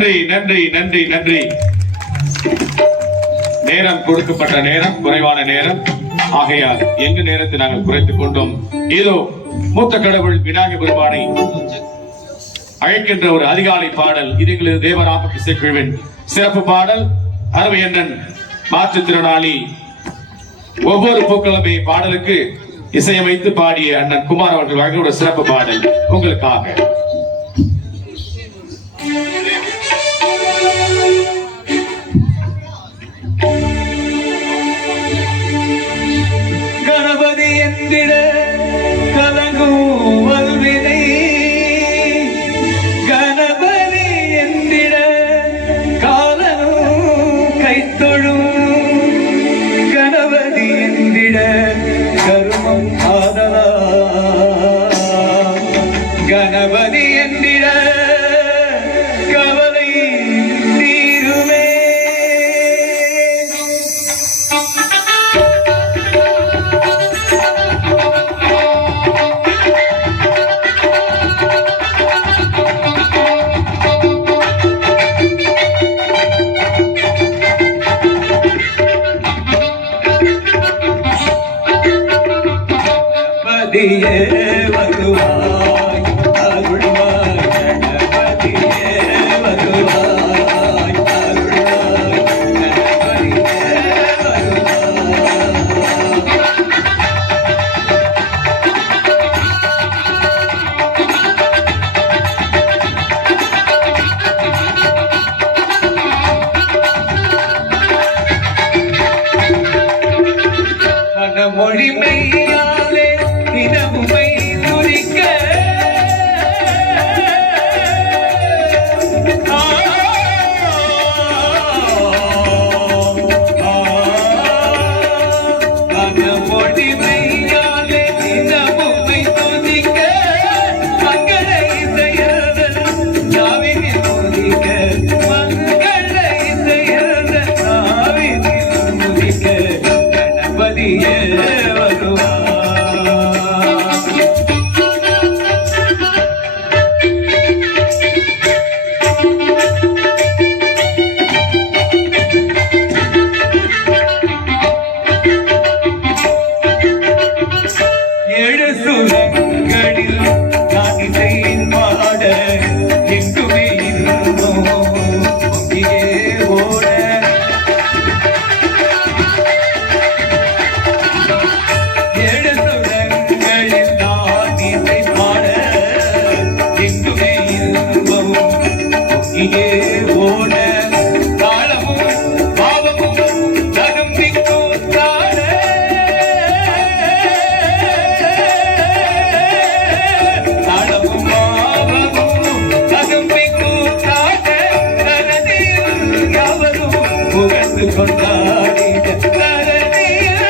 நன்றி நன்றி நன்றி நன்றி. நேரம் கொடுக்கப்பட்ட நேரம் குறைவான நேரம் ஆகையால் எங்க நேரத்தை நாங்கள் குறைத்துக் கொண்டோம். இதோ மூத்த கடவுள் விநாயக பெருமானை அழைக்கின்ற ஒரு அதிகாலை பாடல். இது எங்களது தேவராக இசைக்குழுவின் சிறப்பு பாடல். அருமையண்ணன் மாற்றுத்திறனாளி ஒவ்வொரு பூக்கிழமை பாடலுக்கு இசையமைத்து பாடிய அண்ணன் குமார் அவர்கள் வழங்கிய சிறப்பு பாடல் உங்களுக்காக. கணபதி என்கிற கலங்கும் வல்வினை, கணபதி என்கிற காலனும் கைத்தொழும், கணபதி என்கிற கருமம் ஆதலா, கணபதி என்கிற கவலை தீருமே. கணபதியே வருவாய் அருள்வாய், கணபதியே வருவாய் அருள்வாய், கணபதியே வருவாய். மனமொழி மெய்யாலே தினமுமை துதிக்க, மனமொழி மெய்யாலே தினமுமை துதிக்க, மங்கள இசையர்கள் நாவினில் துதிக்க, மங்கள இசையர்கள் நாவினில் துதிக்க, கணபதியே வருவாய். ஏழு சுரங்களில் நான் இசையின் பாட, எங்குமே இருந்தோம் இங்கே ஓட, ஏழு சுரங்களில் நான் இசை பாட, எங்குமே இருந்தோம் இங்கே ஓட, தாளமும் பாவமும் தகும்பிக்கும் தாட, தாளமும் பாவமும் தகும்பிக்கும் தாட, தரணியில் யாவரும் புகழ்ந்து கொண்டாடிட, தரணியில்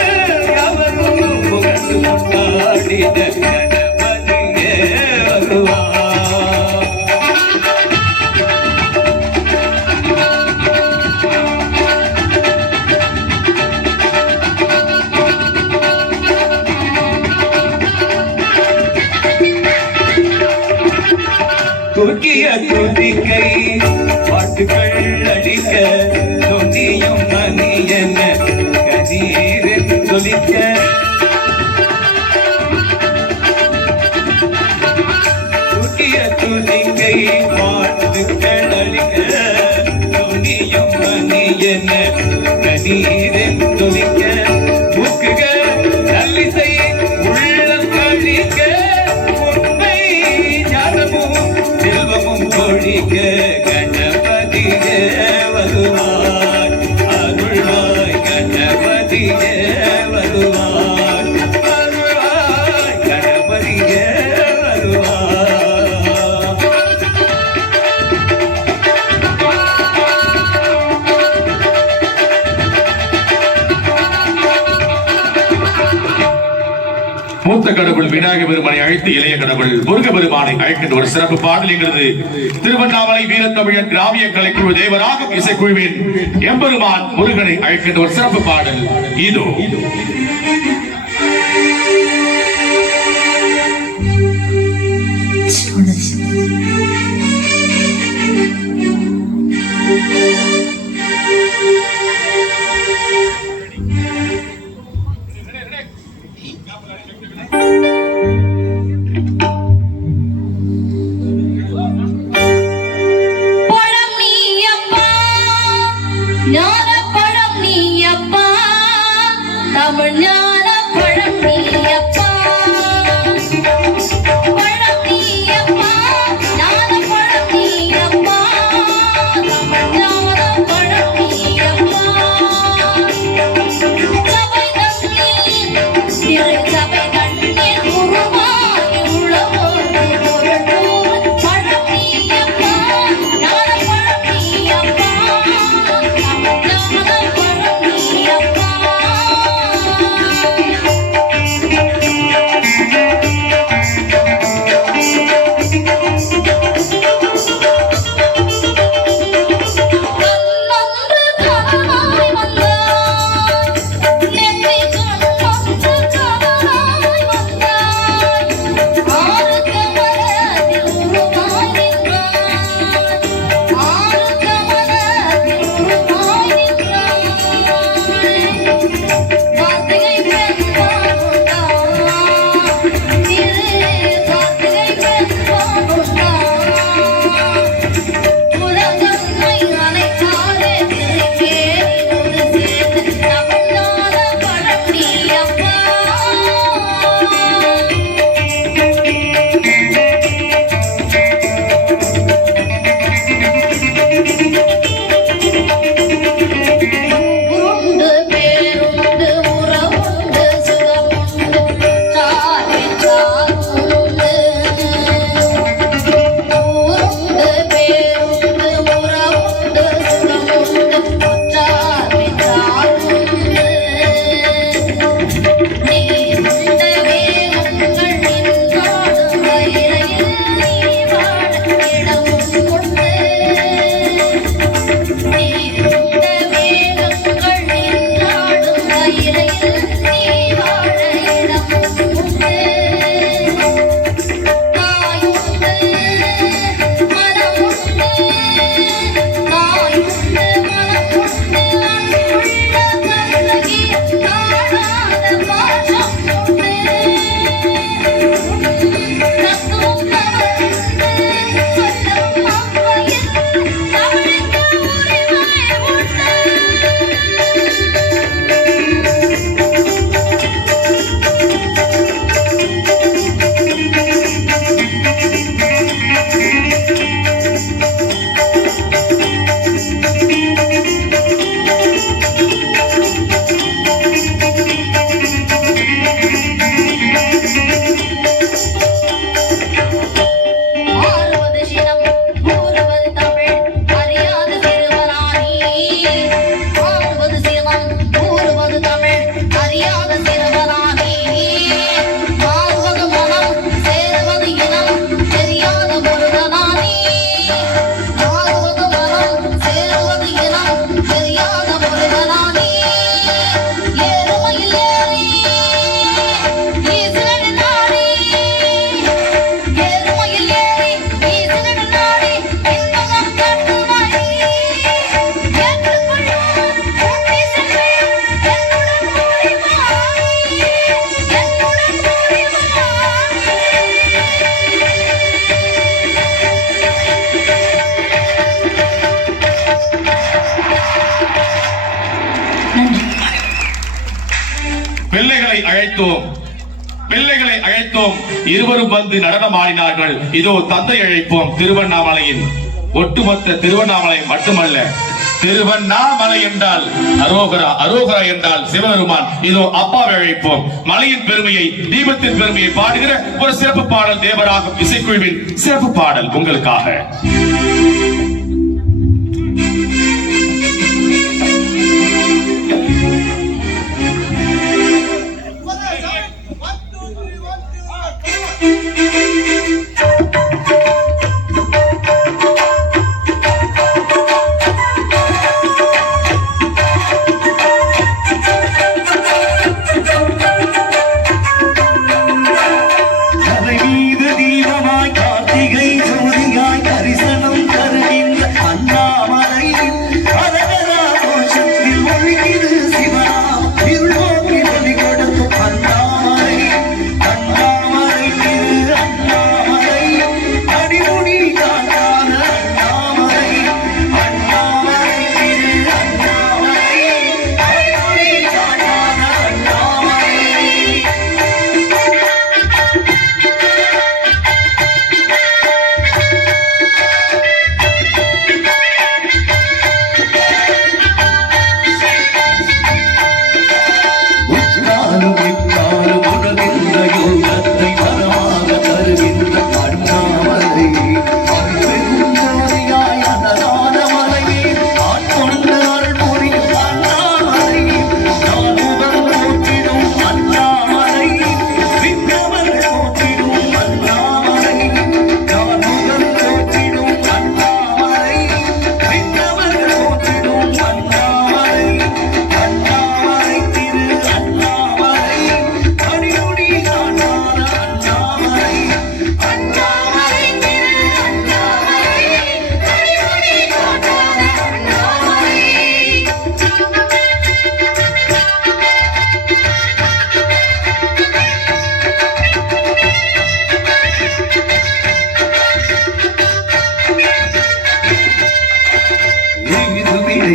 யாவரும் புகழ்ந்து கொண்டாடிட, கணபதியே வருவாய். தூக்கிய துதிக்கை பாட்டுகள் அடிக்க, தொந்தியும் மணியன கதீரில் சொலிக்க, தூக்கிய துதிக்கை பாட்டுகள் அடிக்க, தொந்தியும் மணியன கதீரில் சொலிக்க, மூக்குகள் நல்லிசை உள்ளம் கழிக்க, உண்மை ஞானமும் செல்வமும் கொழிக்க, கணபதியே வருவாய் அருள்வாய், கணபதியே வருவாய் அருள்வாய், கணபதியே வருவாய். மூத்த கடவுள் விநாயக பெருமானை அழைத்து இளைய கடவுள் முருக பெருமானை அழைக்கின்ற ஒரு சிறப்பு பாடல் என்கிறது. திருவண்ணாமலை வீரத்தமிழன் கிராமிய கலைக்குழு தேவராக இசைக்குழுவின் எம்பெருமான் முருகனை அழைக்கின்ற ஒரு சிறப்பு பாடல் இதோ. அழைத்தோம், பிள்ளைகளை அழைத்தோம், இருவரும் வந்து நடனம் ஆடினார்கள். இதோ தந்தை அழைப்போம். திருவண்ணாமலையின் ஒட்டுமொத்த திருவண்ணாமலை மட்டுமல்ல, திருவண்ணாமலை என்றால் அரோகரா, அரோகரா என்றால் சிவபெருமான். இதோ அப்பாவை அழைப்போம். மலையின் பெருமையை, தீபத்தின் பெருமையை பாடுகிற ஒரு சிறப்பு பாடல், தேவராகம் இசைக்குழுவின் சிறப்பு பாடல் உங்களுக்காக.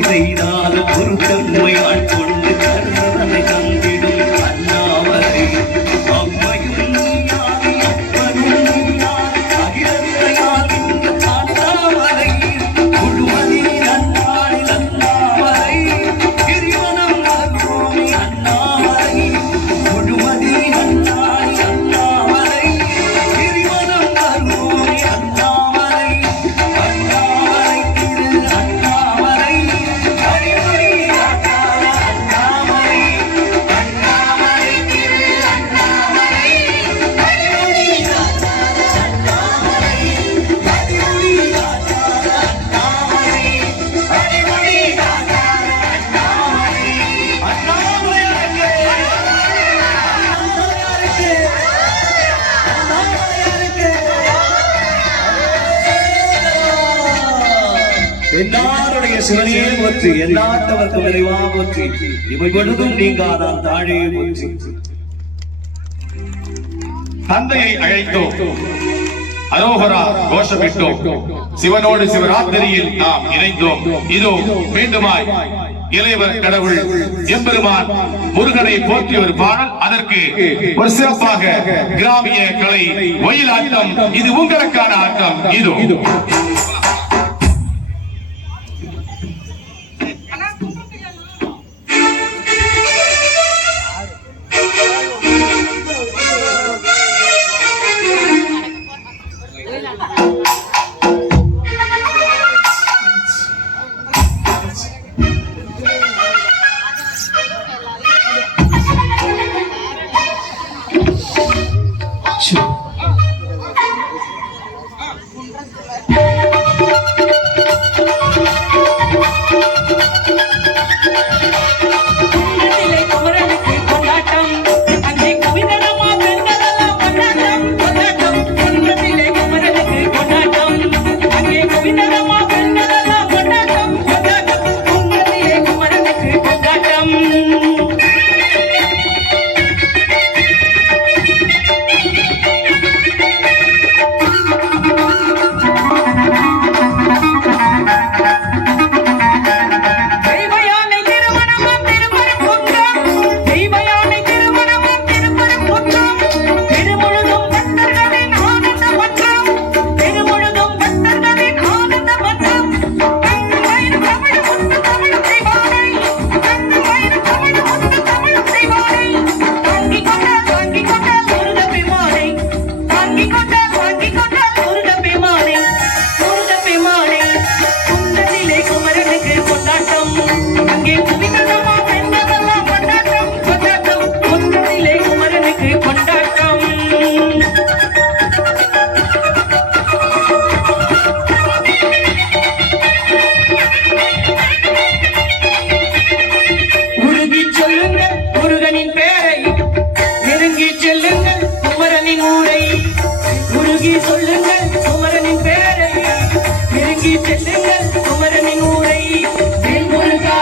செய்தால் ஒரு தன்மையால் கொண்டு கருணை தந்திடும் அண்ணாமலை. அம்மையும் நீயாதி அப்பனும் நீயாதி அகிலத்தையாகின்ற அண்ணாமலை. முழுவதில் அண்ணாடி அண்ணாமலை, கிரிவனம் அருகோமி அண்ணாமலை. முழுவதில் அண்ணாடி அண்ணாமலை, கிரிவனம் அருகோமி அண்ணாமலை. அண்ணாமலை திரு அண்ணாமலை, எல்லாருடைய சிவனையே போற்றி, எல்லாத்தவர்க்கும் நிறைவாக போற்றி, இவை பொழுதும் நீங்காதான் தாழே போற்றி. தந்தையை அழைத்தோம், அரோகரா கோஷமிட்டோம், சிவனோடு சிவராத்திரியில் நாம் இணைந்தோம். இதோ மீண்டுமாய் இளையவர் கடவுள் எம்பெருமான் முருகனை போற்றி ஒரு பாடல். அதற்கு ஒரு சிறப்பாக கிராமிய கலை ஒயிலாட்டம். இது உங்களுக்கான ஆட்டம். இதோ Sure. குமரனின் ஊரை உருகி சொல்லுங்கள் குமரனின் பேரை நெருங்கி செல்லுங்கள் குமரனின் ஊரை வேல் முருகா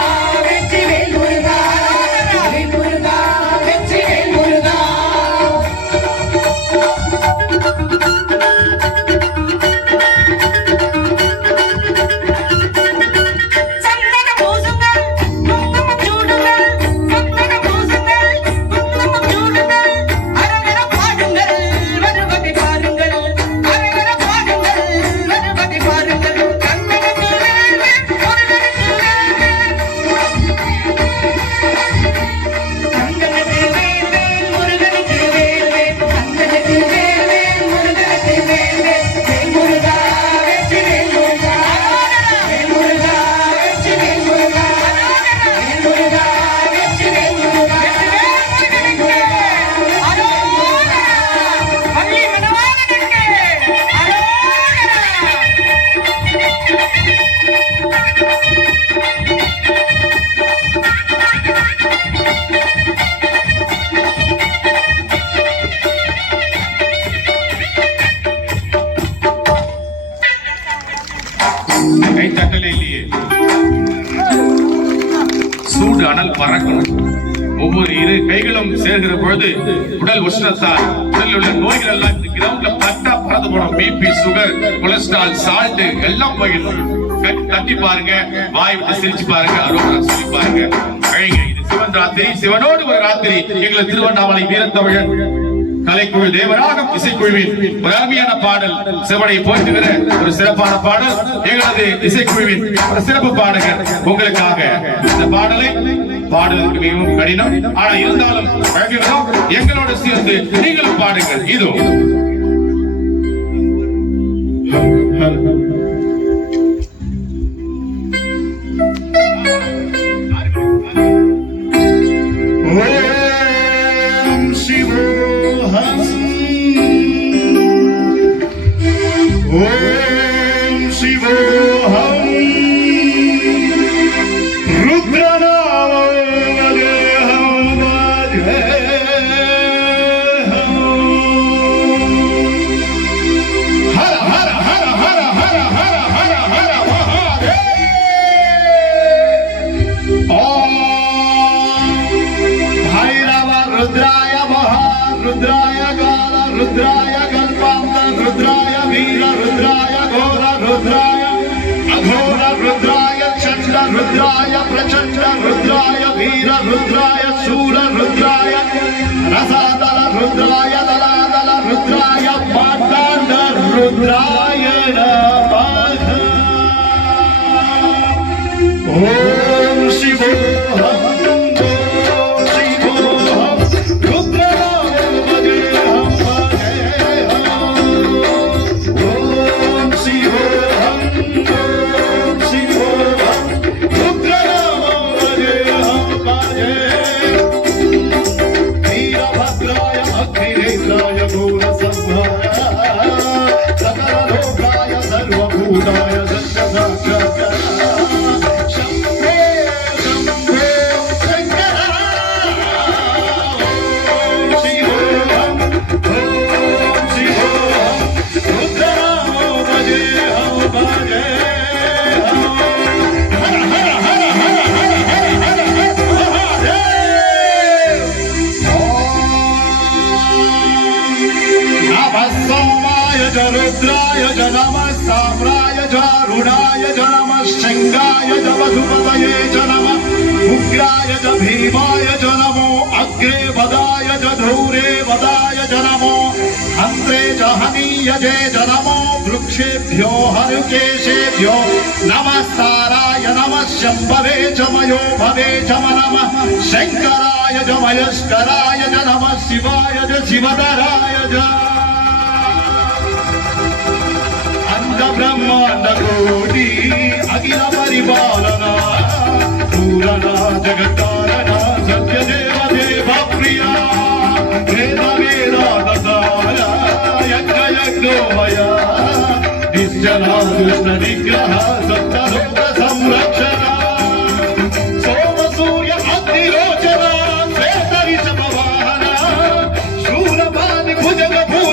வெற்றி வேல் முருகா வேல் முருகா வெற்றி வேல் முருகா சந்தன பூசுங்கள் குங்குமம் சூடுங்கள் சந்தன பூசுங்கள் குங்குமம் சூடுங்கள் அரகர பாடுங்கள் வருவதை பாருங்கள் அரகர பாடுங்கள் வருவதை பாருங்கள் கண்ணனுக்கு வேல்வேல் முருகனுக்கு வேல்வேல் கண்ணனுக்கு வேல்வேல் முருகனுக்கு வேல்வேல் கண்ணனுக்கு வேல்வேல் முருகனுக்கு வேல்வேல் வேல் முருகா வெற்றி வேல் முருகா வேல் முருகா வெற்றி வேல் முருகா வேல் முருகா வெற்றி வேல் முருகா அரோகரா வள்ளி மணவாளனுக்கு கை தட்டலே இல்லையே. சூடு அனல் பறக்கணும். ஒவ்வொரு இரு கைகளும் சேர்கிற பொழுது உடல் உஷ்ணத்தால் உடலில் உள்ள நோய்கள் எல்லாம் இந்த கிரவுண்ட்ல பட்டா பறந்து போனோம். பிபி, சுகர், கொலஸ்ட்ரால், சால்ட் எல்லாம் போயிடும். தட்டி பாருங்க, வாய் விட்டு சிரிச்சு பாருங்க, அரோகரா சொல்லி பாருங்க. அழகு இது சிவன் ராத்திரி, சிவனோடு ஒரு ராத்திரி. எங்களை திருவண்ணாமலை வீரத்தமிழன் கலைக்குழு தேவராகம் இசைக்குழுவின் ஒரு அருமையான பாடல், சிவனை போற்றுகிற ஒரு சிறப்பான பாடல். எங்களது இசைக்குழுவின் ஒரு சிறப்பு பாடகர் உங்களுக்காக இந்த பாடலை பாடுவதற்கு மிகவும் கடினம், ஆனா இருந்தாலும் வழங்குகிறோம். எங்களோடு சேர்ந்து நீங்களும் பாடுங்கள். இதோ ஓம் சிவோஹம் ஓம் சிவோஹம் ருத்ரநாமம் ஹர ஹர ஹர ஹர ஹர ஹர ஹர ஹர மகாதேவ். ஓம் भैरव रुद्राय महारुद्राय काल रुद्राय कल्पान्त रुद्राय वीर रुद्राय घोर रुद्राय अघोर रुद्राय चंड रुद्राय प्रचंड रुद्राय वीर रुद्राय शूर रुद्राय रसादल रुद्राय दलादल रुद्राय पाताल रुद्राय नमः. ओम शिवोहम सर्वभूताय शंभो शंभो शंकर ओम शिवोहम रुद्रनामो भजेऽहं भजेऽहं हर हर हर हर हर हर हर हर महादेव. नमः सोमाय च रुद्राय च नमः साम्राय च अरुणाय च नमः शृङ्गाय च वधुपतये च नमः उग्राय च भीमाय च नमो अग्रे वदाय च धूरे वदाय च नमो हन्त्रे च हनीयजे च नमो वृक्षेभ्यो हरिकेशेभ्यो नमः साराय नमः शम्भवे च मयो भवे च नमः शङ्कराय च मयस्कराय च नमः शिवाय च शिवधराय च ब्रह्मांड कोटि अखिल परिपालना पूरणा जगत्कारणा सत्य देव देव प्रिया वेद वेदांतसार यज्ञ यज्ञोमया निश्चला कृष्ण निग्रह सत्य लोक संरक्षण सोम सूर्य अग्निरोचना श्वेतरिष पवाहना शूलपाणि भुजग भूषण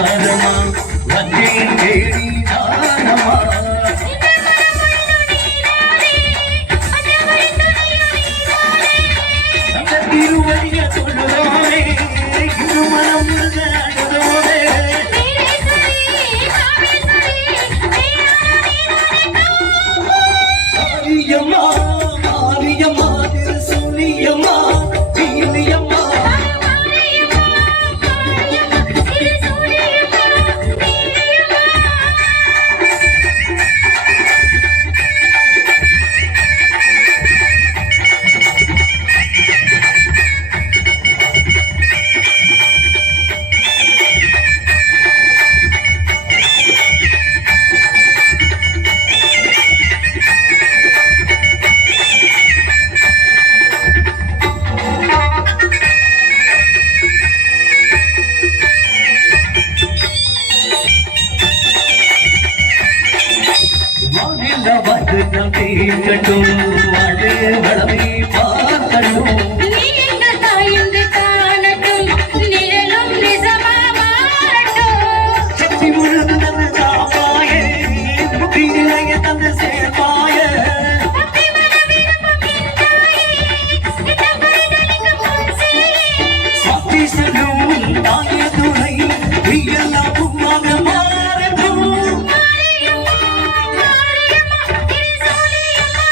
மாறமா வந்தேன் தேடி நானமா அந்த திருவடிய சொல்லுறோமே இரு மனம் முருகனோமே மாரியம்மா மாரியம்மா திருசூலியம்மா பீலியம்மா வானில வந்து நாம் கேட்கட்டும் வாழே வளமை பார்க்கட்டும் நீ எங்கள் தாயென்று காணட்டும், நிழலும் நிஜமா மாறட்டும். சக்தி முழுது தந்து காப்பாயே முட்டி நிலைய தந்து சேர்ப்பாயே பக்தி மன விருப்பம் என்றாயே, இந்த பரிதலிக்கும் முன் செய்யே. சாத்தி செல்லும் தாயே துணை எல்லாம் உமாக மாறட்டும் மாரியம்மா, மாரியம்மா, திருசூலியம்மா,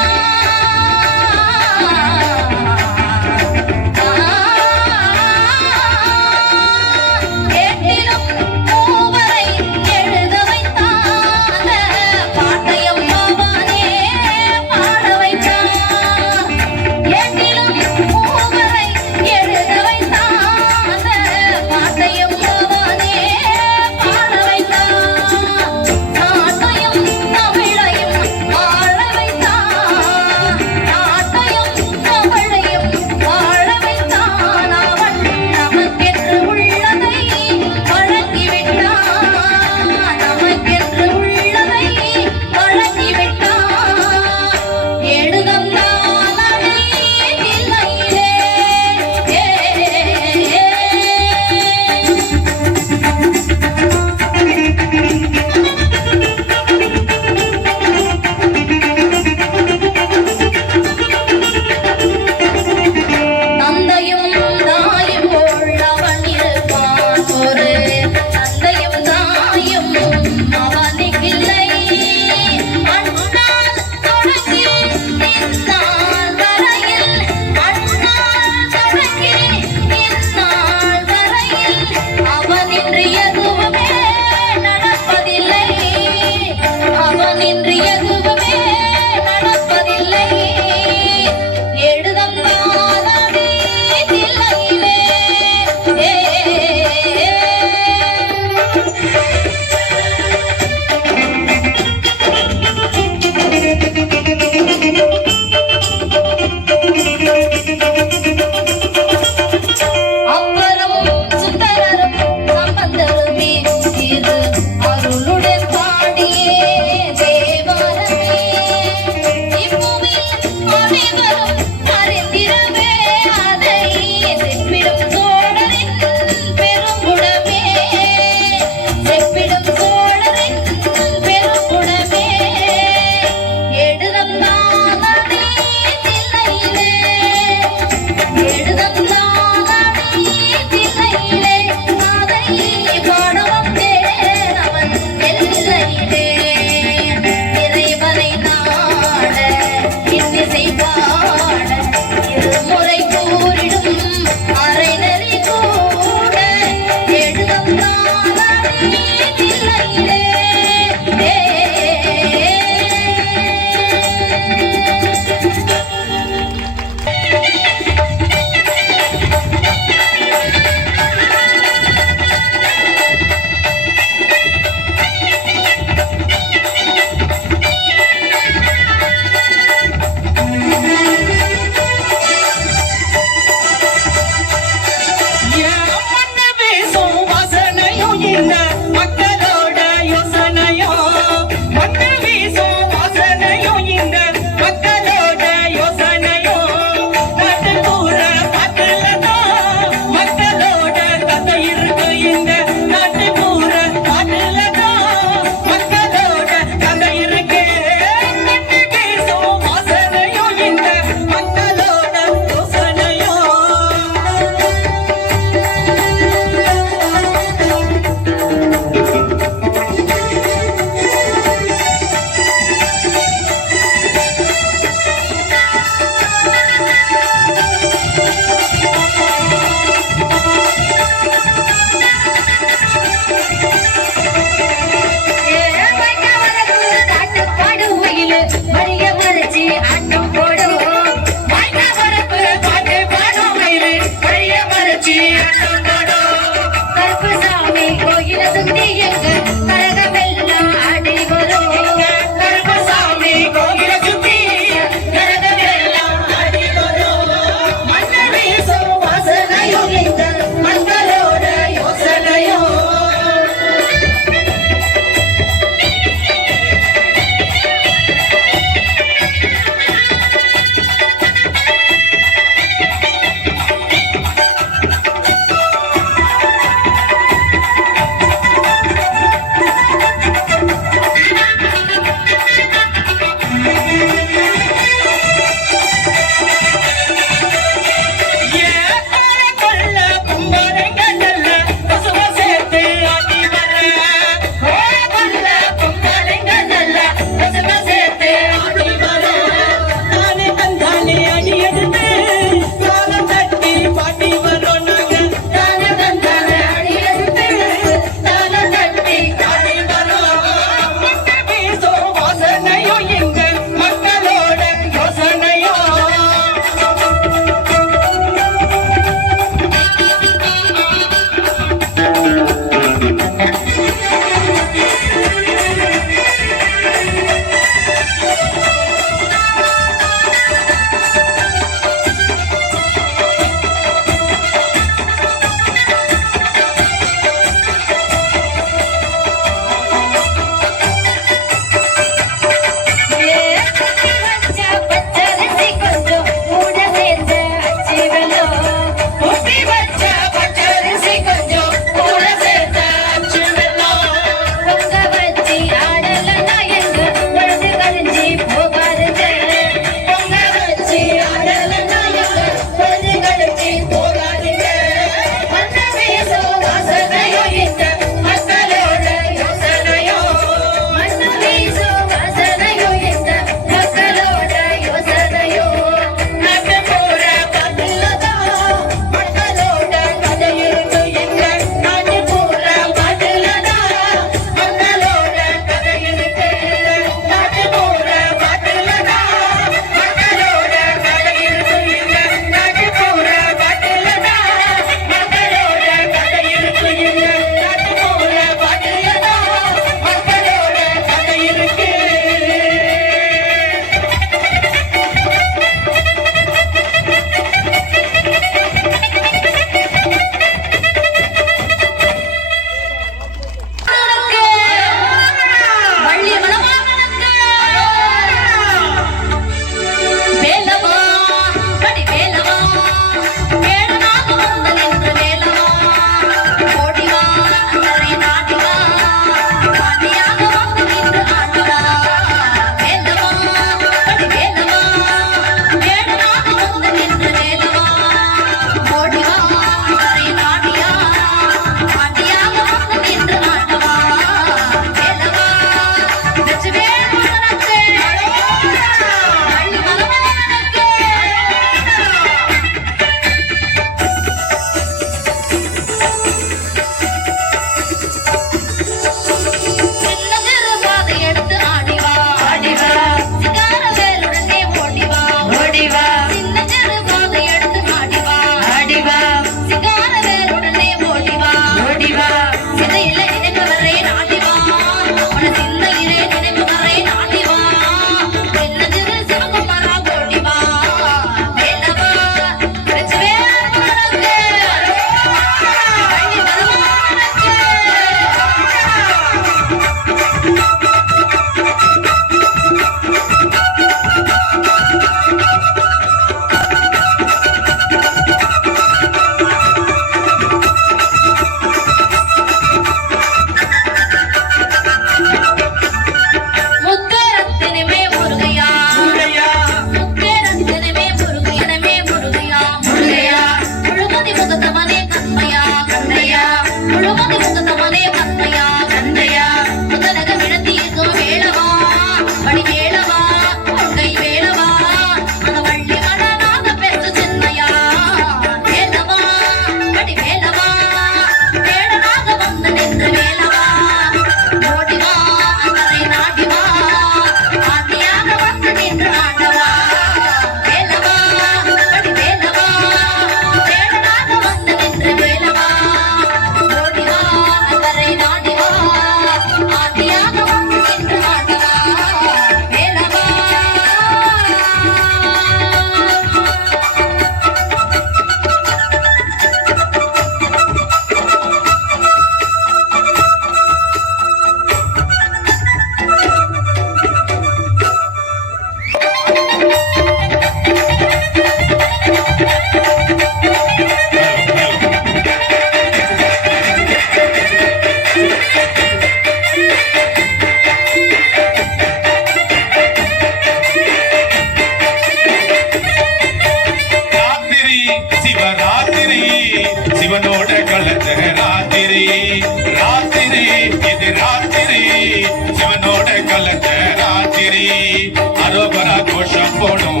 போடும்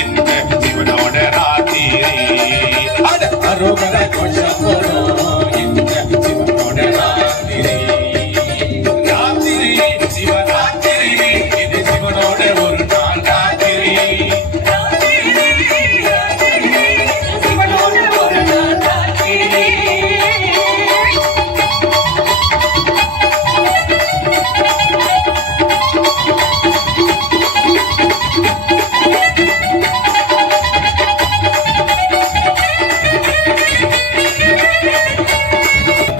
இந்த சிவனோட ராத்திரி அரோகர கோஷம் போடும் இந்த சிவனோட ராத்திரி ராத்திரி சிவராத்திரி இது சிவனோட ஒரு நாள் ராத்திரி சிவனோட ஒரு நாள் ராத்திரி.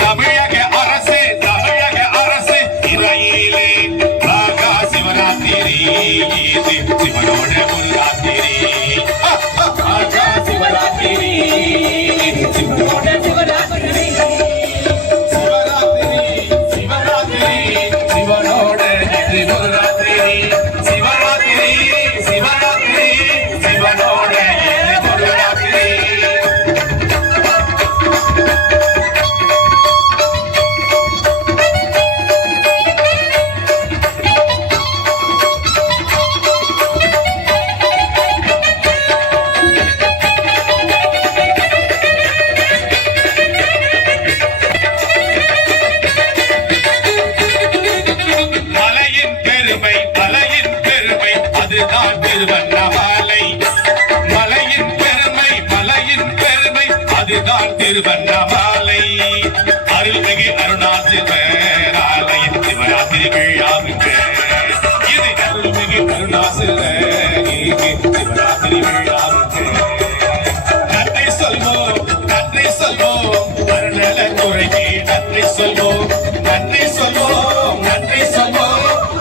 தமிழக அரசு இறையிலே ஆகா சிவராத்திரி இது சிவனோட ஒரு ராத்திரி ஆகா சிவராத்திரி இது சிவனோட சிவராத்திரி சிவராத்திரி சிவராத்திரி சிவனோட இது ஒரு ராத்திரி சிவராத்திரி சிவராத்திரி சிவனோட இது ஒரு ராத்திரி மலையின் பெருமை அதுதான் திருவண்ணாமலை மலையின் பெருமை அதுதான் திருவண்ணாமலை அருள்மிகு அருணாசிவர் ஆலயம் சிவராத்திரி விழாவுக்கு இது அருள்மிகு அருணாசிவர் சிவராத்திரி விழாவுக்கு நன்றி சொல்வோம் அருணல துறைக்கு நன்றி சொல்வோம்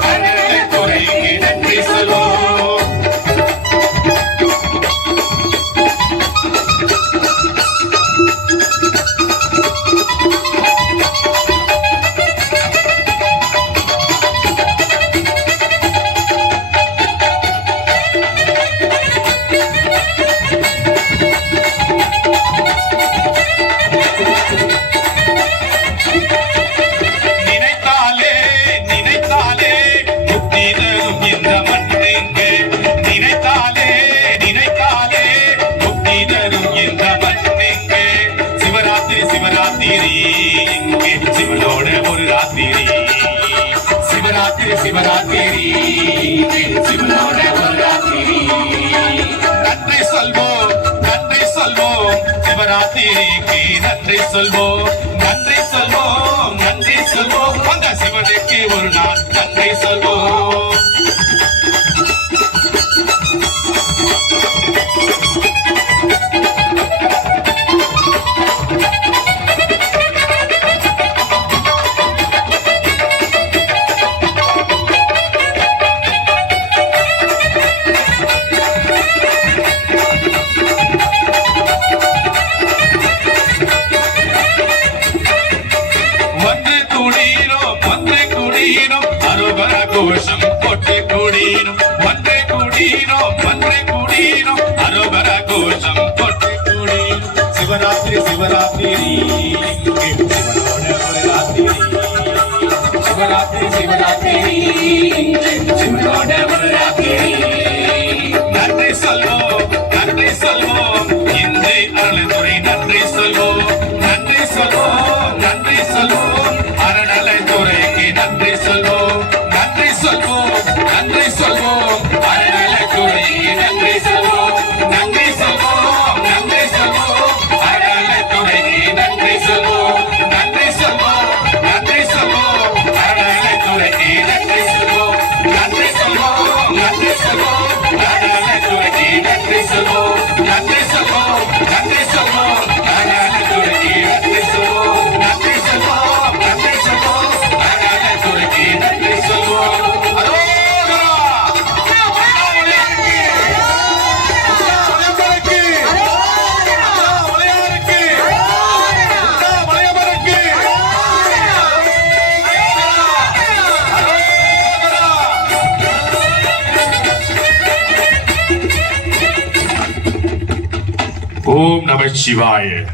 அருணல துறைக்கு நன்றி சொல்வோம் நினைத்தாலே முக்தி தரும் இந்த மண்ணுங்க நினைத்தாலே முக்தி தரும் இந்த மண்ணுங்க சிவராத்திரி இங்கே சிவனோட ஒரு ராத்திரி சிவராத்திரி சிவனோட ஒரு ராத்திரி நன்றி சொல்வோம் சிவராத்திரிக்கு நன்றி சொல்வோம் அந்த சிவனுக்கு ஒரு நாள் நன்றி சொல்வோம் ஒன்று கூடினோம் அரோகர கோஷம் போட்டு கூடினோம் ஒன்று கூடினோம் அரோகர கோஷம் போட்டு கூடினோம் சிவராத்திரி இங்கே சிவனோட ஒரு ராத்திரி சிவராத்திரி சிவனோட ஒரு ராத்திரி நன்றி சொல்வோம் இந்த அருள்துறை நன்றி சொல்வோம் அறநலை துறைக்கு நன்றி சொல்வோம் அறநலை துறைக்கு நன்றி சொல்வோம் அறநலை துறைக்கு நன்றி சொல்வோம் அறநலை துறைக்கு நன்றி சொல்வோம் அறநலை துறைக்கு நன்றி சொல்வோம் அறநலை துறைக்கு நன்றி சொல்வோம் ஓம் நம சிவாய.